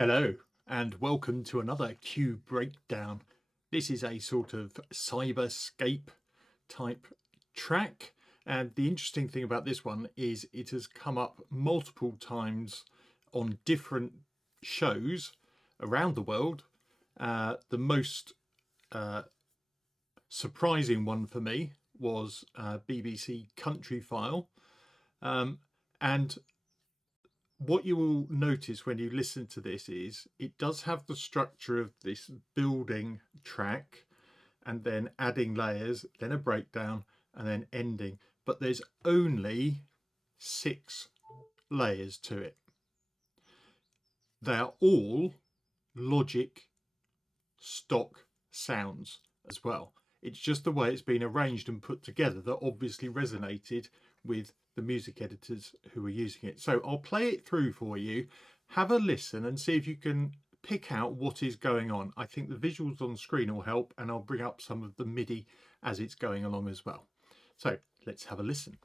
Hello and welcome to another Q breakdown. This is a sort of cyberscape type track, and the interesting thing about this one is it has come up multiple times on different shows around the world. The most surprising one for me was BBC Country File, and what you will notice when you listen to this is it does have the structure of this building track and then adding layers, then a breakdown, and then ending. But there's only 6 layers to it. They are all Logic stock sounds as well. It's just the way it's been arranged and put together that obviously resonated with the music editors who were using it. So I'll play it through for you, have a listen and see if you can pick out what is going on. I think the visuals on screen will help, and I'll bring up some of the MIDI as it's going along as well. So let's have a listen.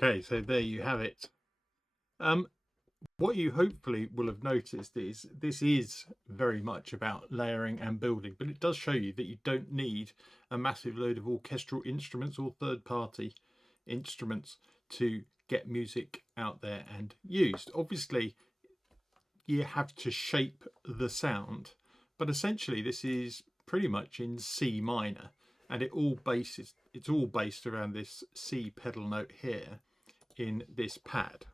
Okay, so there you have it. What you hopefully will have noticed is this is very much about layering and building, but it does show you that you don't need a massive load of orchestral instruments or third-party instruments to get music out there and used. Obviously, you have to shape the sound, but essentially this is pretty much in C minor, and it's all based around this C pedal note here in this pad.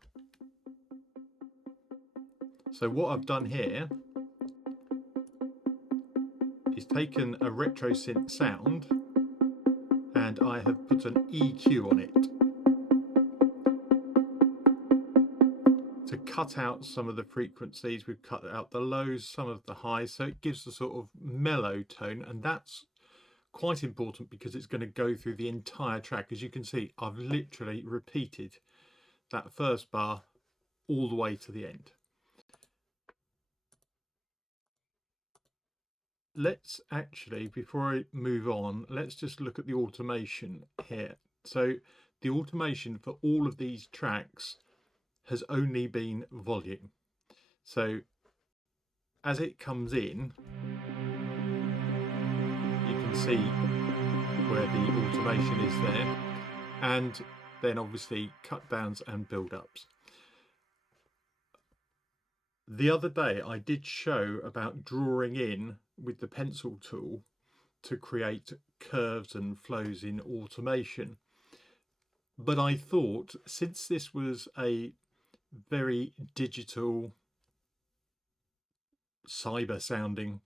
So what I've done here is taken a retro synth sound and I have put an EQ on it. we've cut out some of the frequencies, we've cut out the lows, some of the highs, so it gives a sort of mellow tone, and that's quite important because it's going to go through the entire track. As you can see, I've literally repeated that first bar all the way to the end. Let's actually, before I move on, let's just look at the automation here. So the automation for all of these tracks has only been volume. So as it comes in, you can see where the automation is there, and then obviously cut downs and build ups. The other day I did show about drawing in with the pencil tool to create curves and flows in automation, but I thought, since this was a very digital cyber sounding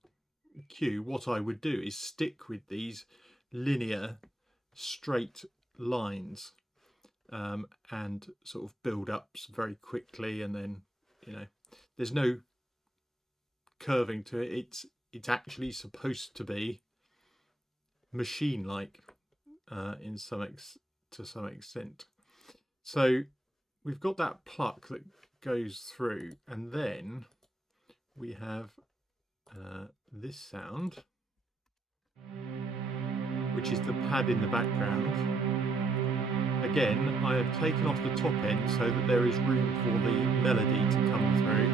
cue, what I would do is stick with these linear straight lines and sort of build ups very quickly, and then, you know, there's no curving to it. It's actually supposed to be machine like to some extent. So we've got that pluck that goes through, and then we have this sound, which is the pad in the background. Again, I have taken off the top end so that there is room for the melody to come through.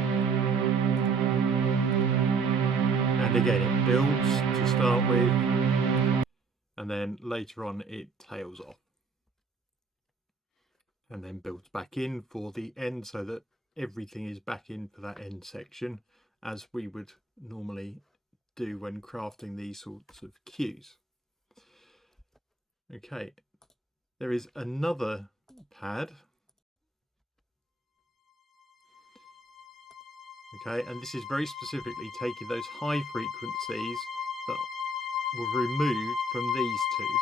And again, it builds to start with, and then later on it tails off. And then builds back in for the end, so that everything is back in for that end section, as we would normally do when crafting these sorts of cues. Okay, there is another pad. Okay, and this is very specifically taking those high frequencies that were removed from these two.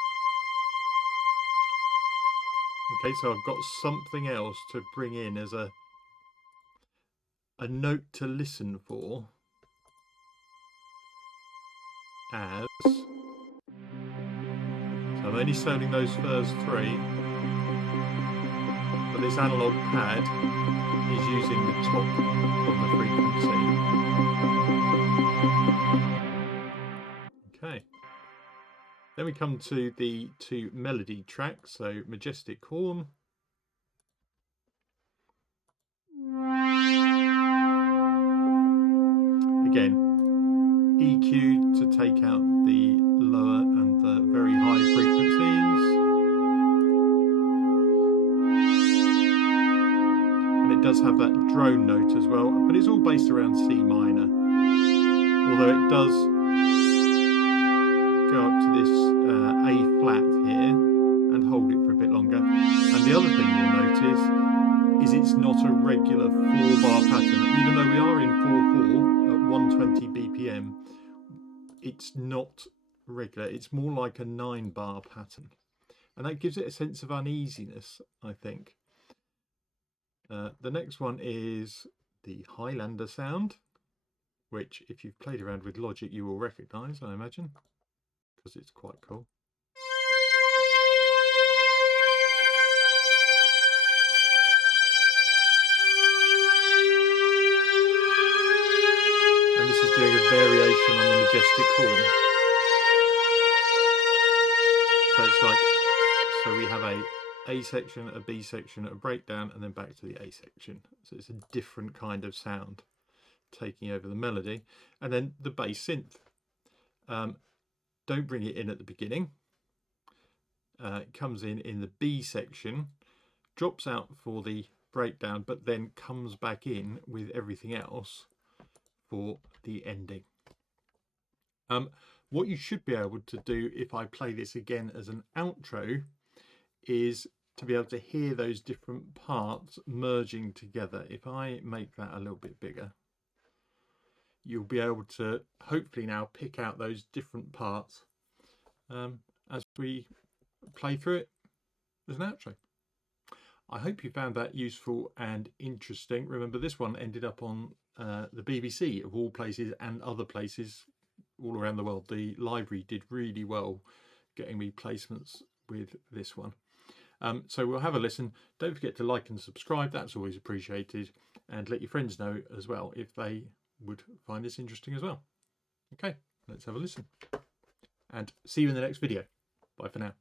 Okay, so I've got something else to bring in as a note to listen for, as, so I'm only sounding those first three, but this analog pad is using the top of the frequency. Okay, then we come to the two melody tracks, so Majestic Horn. Again, EQ to take out the lower and the very high frequencies. And it does have that drone note as well, but it's all based around C minor. Although it does go up to this A flat here and hold it for a bit longer. And the other thing you'll notice is it's not a regular 4-bar pattern. Even though we are in 4/4 at 120 BPM, it's not regular. It's more like a 9-bar pattern. And that gives it a sense of uneasiness, I think. The next one is the Highlander sound, which if you've played around with Logic you will recognise, I imagine, because it's quite cool. And this is doing a variation on the Majestic Horn. So it's like, so we have a section, a B section, a breakdown, and then back to the A section. So it's a different kind of sound taking over the melody. And then the bass synth. Don't bring it in at the beginning. It comes in the B section, drops out for the breakdown, but then comes back in with everything else for the ending. What you should be able to do if I play this again as an outro is to be able to hear those different parts merging together. If I make that a little bit bigger, you'll be able to hopefully now pick out those different parts as we play through it as an outro. I hope you found that useful and interesting. Remember, this one ended up on the BBC of all places, and other places all around the world. The library did really well getting me placements with this one. So we'll have a listen. Don't forget to like and subscribe, that's always appreciated, and let your friends know as well if they would find this interesting as well. Okay, let's have a listen, and see you in the next video. Bye for now.